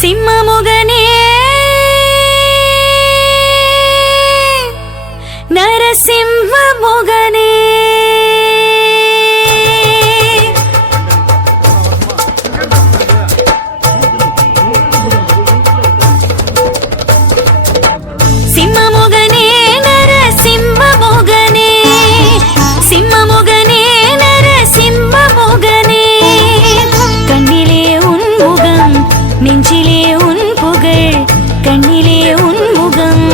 சிம்மமுகனே நரசிம்ம முகனே சிம்மமுகனே நரசிம்ம முகனே சிம்மமுகனே நரசிம்ம முகனே கண்ணிலே உன் முகம் நெஞ்சிலே உன் புகழ் கண்ணிலே உன் முகம்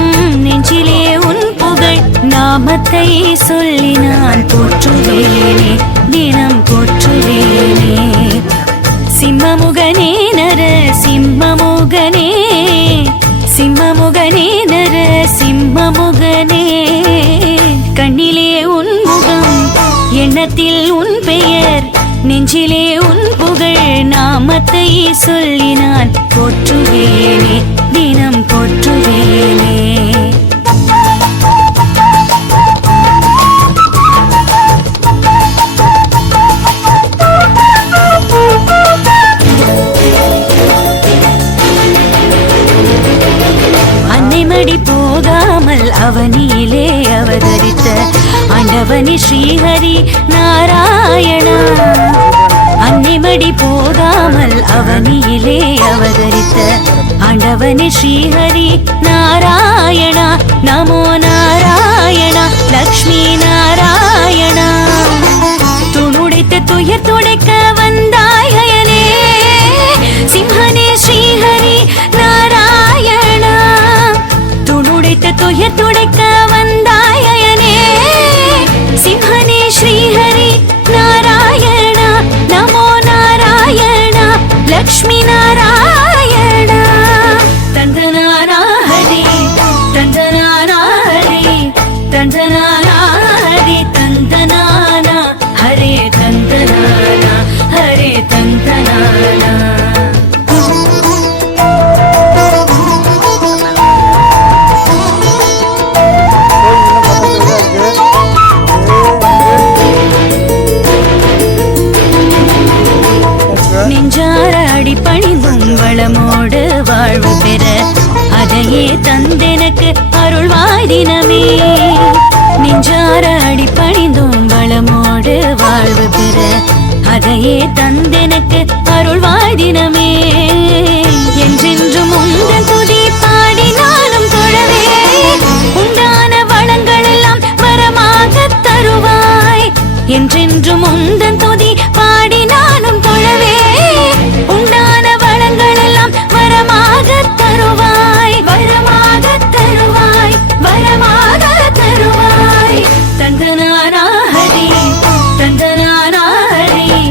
நெஞ்சிலே உன் புகழ் நாமத்தை சொல்லி நான் போற்றுவேனே தினம் போற்றுவேனே சிம்மமுகனே நரசிம்மமுகனே சிம்மமுகனே நரசிம்மமுகனே கண்ணிலே உன் முகம் எண்ணத்தில் உன் பெயர் நெஞ்சிலே உன் புகழ் நாமத்தை சொல்லி நான் போற்றுவேனே தினம் போற்றுவேனே அன்னைமடி போகாமல் அவனியிலே அவதரித்த ஆண்டவனே ஸ்ரீஹரி நாராயணா அன்னைமடி போகாமல் அவனியிலே அவதரித்த ஆண்டவனே ஸ்ரீஹரி நாராயணா நமோ நாராயணா லக்ஷ்மி நாராயணா துணுடைத்த துயர் துடைக்க வந்தாயனே சிம்ஹனே ஸ்ரீஹரி நாராயணா துணுடைத்த துயர் துடைக்க வந்தாயனே சிம்ஹனே ஸ்ரீஹரி நாராயணா நமோ நாராயணா லக்ஷ்மி நாராயணா தந்தனானா ஹரி தந்தனானா ஹரி தந்தனானா ஹரி தந்தனானா ஹரே தந்தனானா ஹரே தந்தனானா நெஞ்சார அடிபணிந்தும் வளமோடு வாழ்வு பெற அதையே தந்தெனக்கு அருள்வாய் தினமே நெஞ்சார அடிபணிந்தும் வளமோடு வாழ்வு பெற அதையே தந்தெனக்கு அருள்வாய் தினமே என்றென்றும் உந்தன் துதி பாடி நானும் தொழவே உண்டான வளங்கள் எல்லாம் வரமாக தருவாய் என்றென்றும் உந்தன் துதி பாடி நானும் தொழவே உண்டான வளங்கள் எல்லாம் வரமாக தருவாய் வரமாக தருவாய் வரமாக தருவாய் தந்தனானா ஹரி தந்தனானா ஹரி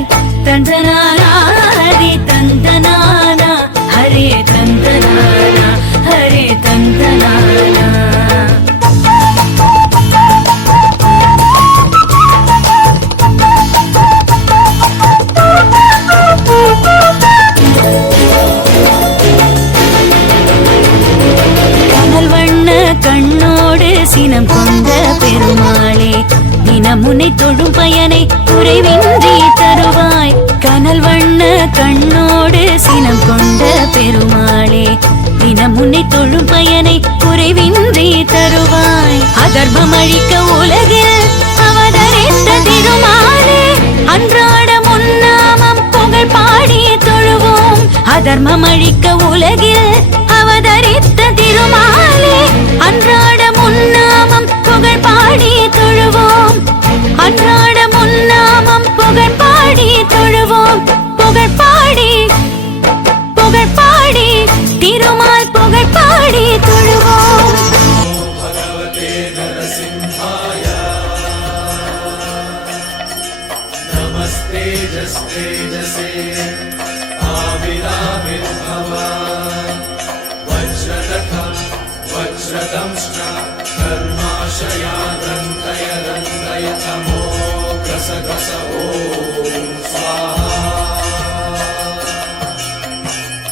தந்தனானா ஹரி தந்தனானா ஹரே தந்தனானா ஹரே தந்தனானா கண்ணோடு சினம் கொண்ட பெருமாளே தினம் உன்னை தொழும் பயனை குறைவின்றி தருவாய் கனல் வண்ண கண்ணோடு சினம் கொண்ட பெருமாளே தினம் உன்னை தொழும் பயனை குறைவின்றி தருவாய் அதர்மம் அழிக்க உலகில் அவதரித்த திருமாலே அன்றாட முன்னாமம் புகழ் பாடி தொழுவோம் அதர்மம் அழிக்க உலகில் அவதரித்த திருமாலே அன்றாட முன்னாமம் புகழ் பாடி தொழுவோம் அன்றாட முன்னாமம் புகழ் பாடி தொழுவோம் புகழ் பாடி திருமால் புகழ் பாடி தொழுவோம் वज्रदंष्ट्र धर्माशयादन्तय दन्तय तमो ग्रस ग्रस ॐ स्वाहा